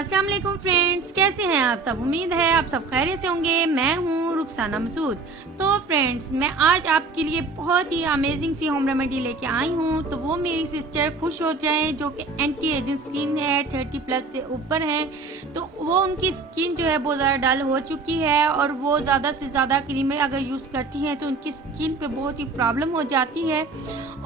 अस्सलाम वालेकुम फ्रेंड्स, कैसे हैं आप सब। उम्मीद है आप सब खैरियत से होंगे। मैं हूँ रुखसाना मसूद। तो फ्रेंड्स, मैं आज आपके लिए बहुत ही अमेजिंग सी होम रेमेडी लेके आई हूँ। तो वो मेरी सिस्टर खुश हो जाएं जो कि एंटी एजिंग स्किन है, 30+ से ऊपर है। तो वो उनकी स्किन जो है बहुत ज़्यादा डल हो चुकी है और वो ज़्यादा से ज़्यादा क्रीमें अगर यूज़ करती हैं तो उनकी स्किन पे बहुत ही प्रॉब्लम हो जाती है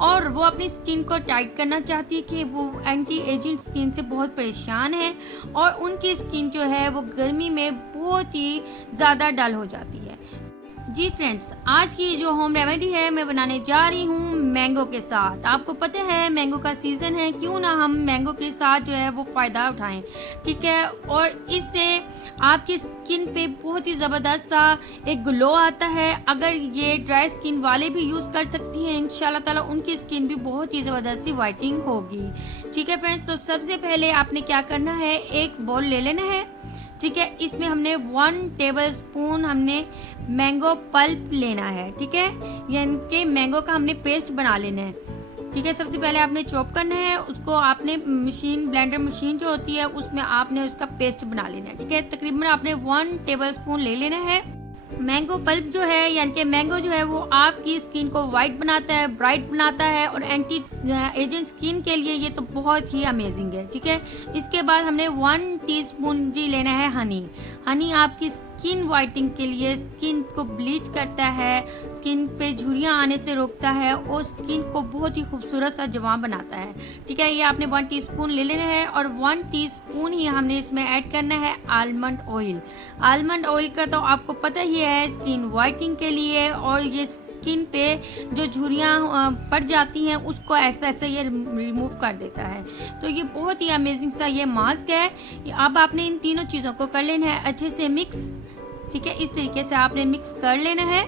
और वो अपनी स्किन को टाइट करना चाहती है कि वो एंटी एजिंग स्किन से बहुत परेशान है और उनकी स्किन जो है वो गर्मी में बहुत ही ज़्यादा डल हो जाती है। जी फ्रेंड्स, आज की जो होम रेमेडी है मैं बनाने जा रही हूँ मैंगो के साथ। आपको पता है मैंगो का सीज़न है, क्यों ना हम मैंगो के साथ जो है वो फ़ायदा उठाएं, ठीक है। और इससे आपकी स्किन पे बहुत ही ज़बरदस्त सा एक ग्लो आता है। अगर ये ड्राई स्किन वाले भी यूज़ कर सकती हैं, इंशाल्लाह ताला उनकी स्किन भी बहुत ही ज़बरदस्त सी वाइटनिंग होगी, ठीक है फ्रेंड्स। तो सबसे पहले आपने क्या करना है, एक बाउल ले लेना है, ठीक है। इसमें हमने 1 टेबलस्पून हमने मैंगो पल्प लेना है, ठीक है। यानी कि मैंगो का हमने पेस्ट बना लेना है, ठीक है। सबसे पहले आपने चॉप करना है उसको, आपने मशीन ब्लेंडर मशीन जो होती है उसमें आपने उसका पेस्ट बना लेना है, ठीक है। तकरीबन आपने 1 टेबलस्पून ले लेना है। मैंगो पल्प जो है यानी कि मैंगो जो है वो आपकी स्किन को वाइट बनाता है, ब्राइट बनाता है और एंटी एजिंग स्किन के लिए ये तो बहुत ही अमेजिंग है, ठीक है। इसके बाद हमने 1 टीस्पून जी लेना है हनी। हनी आपकी स्किन वाइटनिंग के लिए, स्किन को ब्लीच करता है, स्किन पे झुर्रियाँ आने से रोकता है और स्किन को बहुत ही खूबसूरत सा जवां बनाता है, ठीक है। ये आपने 1 टीस्पून ले लेना है और 1 टीस्पून ही हमने इसमें ऐड करना है आलमंड ऑयल। आलमंड ऑयल का तो आपको पता ही है स्किन वाइटनिंग के लिए, और ये स्किन पे जो झुर्रियाँ पड़ जाती हैं उसको ऐसा ऐसा ये रिमूव कर देता है। तो ये बहुत ही अमेजिंग सा ये मास्क है। अब आपने इन तीनों चीज़ों को कर लेना है अच्छे से मिक्स, ठीक है। इस तरीके से आपने मिक्स कर लेना है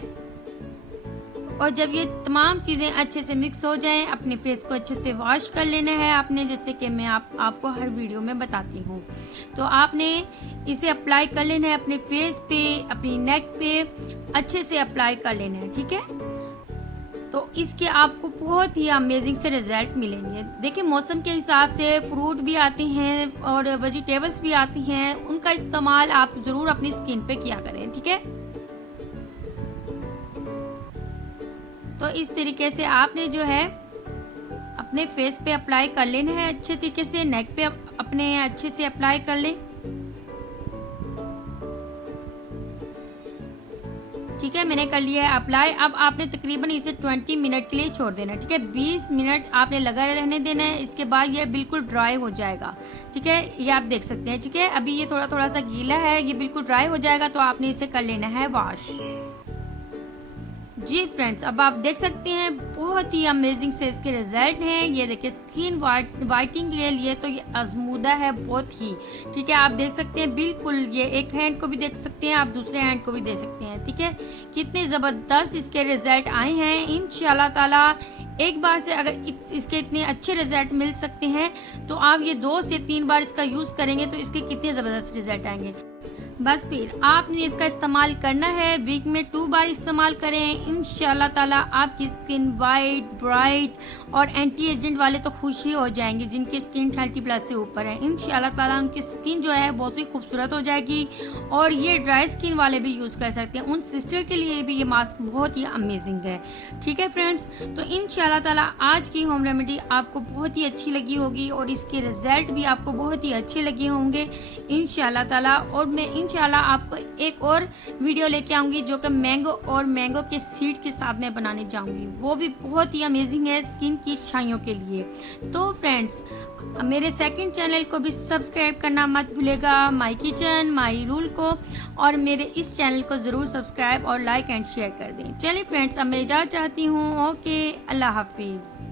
और जब ये तमाम चीज़ें अच्छे से मिक्स हो जाएं, अपने फेस को अच्छे से वॉश कर लेना है आपने, जैसे कि मैं आपको हर वीडियो में बताती हूँ। तो आपने इसे अप्लाई कर लेना है अपने फेस पे, अपनी नेक पे अच्छे से अप्लाई कर लेना है, ठीक है। तो इसके आपको बहुत ही अमेजिंग से रिजल्ट मिलेंगे। देखिए, मौसम के हिसाब से फ्रूट भी आते हैं और वेजिटेबल्स भी आती हैं, उनका इस्तेमाल आप ज़रूर अपनी स्किन पे किया करें, ठीक है। तो इस तरीके से आपने जो है अपने फेस पे अप्लाई कर लेना है अच्छे तरीके से, नेक पे अपने अच्छे से अप्लाई कर लें, ठीक है। मैंने कर लिया है अप्लाई। अब आपने तकरीबन इसे 20 मिनट के लिए छोड़ देना है, ठीक है। 20 मिनट आपने लगा रहने देना है। इसके बाद ये बिल्कुल ड्राई हो जाएगा, ठीक है। ये आप देख सकते हैं, ठीक है। अभी ये थोड़ा थोड़ा सा गीला है, ये बिल्कुल ड्राई हो जाएगा तो आपने इसे कर लेना है वॉश। जी फ्रेंड्स, अब आप देख सकते हैं बहुत ही अमेजिंग से इसके रिजल्ट हैं। ये देखिए, स्किन वाइटनिंग के लिए तो ये आजमूदा है बहुत ही, ठीक है। आप देख सकते हैं बिल्कुल, ये एक हैंड को भी देख सकते हैं आप, दूसरे हैंड को भी देख सकते हैं, ठीक है। कितने ज़बरदस्त इसके रिजल्ट आए हैं। इंशाल्लाह ताला एक बार से अगर इसके इतने अच्छे रिजल्ट मिल सकते हैं तो आप ये 2 से 3 बार इसका यूज़ करेंगे तो इसके कितने ज़बरदस्त रिजल्ट आएंगे। बस फिर आपने इसका इस्तेमाल करना है, वीक में 2 बार इस्तेमाल करें। इंशाल्लाह ताला आपकी स्किन वाइट, ब्राइट और एंटी एजेंट वाले तो खुश ही हो जाएंगे जिनकी स्किन 30+ से ऊपर है। इंशाल्लाह ताला उनकी स्किन जो है बहुत ही खूबसूरत हो जाएगी और ये ड्राई स्किन वाले भी यूज़ कर सकते हैं। उन सिस्टर के लिए भी ये मास्क बहुत ही अमेजिंग है, ठीक है फ्रेंड्स। तो इंशाल्लाह ताला आज की होम रेमेडी आपको बहुत ही अच्छी लगी होगी और इसके रिजल्ट भी आपको बहुत ही अच्छे लगे होंगे इंशाल्लाह ताला। और मैं इंशाल्लाह आपको एक और वीडियो लेके आऊंगी जो कि मैंगो और मैंगो के सीड के साथ में बनाने जाऊंगी, वो भी बहुत ही अमेजिंग है स्किन की छाइयों के लिए। तो फ्रेंड्स, मेरे सेकंड चैनल को भी सब्सक्राइब करना मत भूलेगा, माई किचन माई रूल को, और मेरे इस चैनल को ज़रूर सब्सक्राइब और लाइक एंड शेयर कर दें। चलिए फ्रेंड्स, अब मैं इजाज़त चाहती हूँ। ओके, अल्लाह हाफिज़।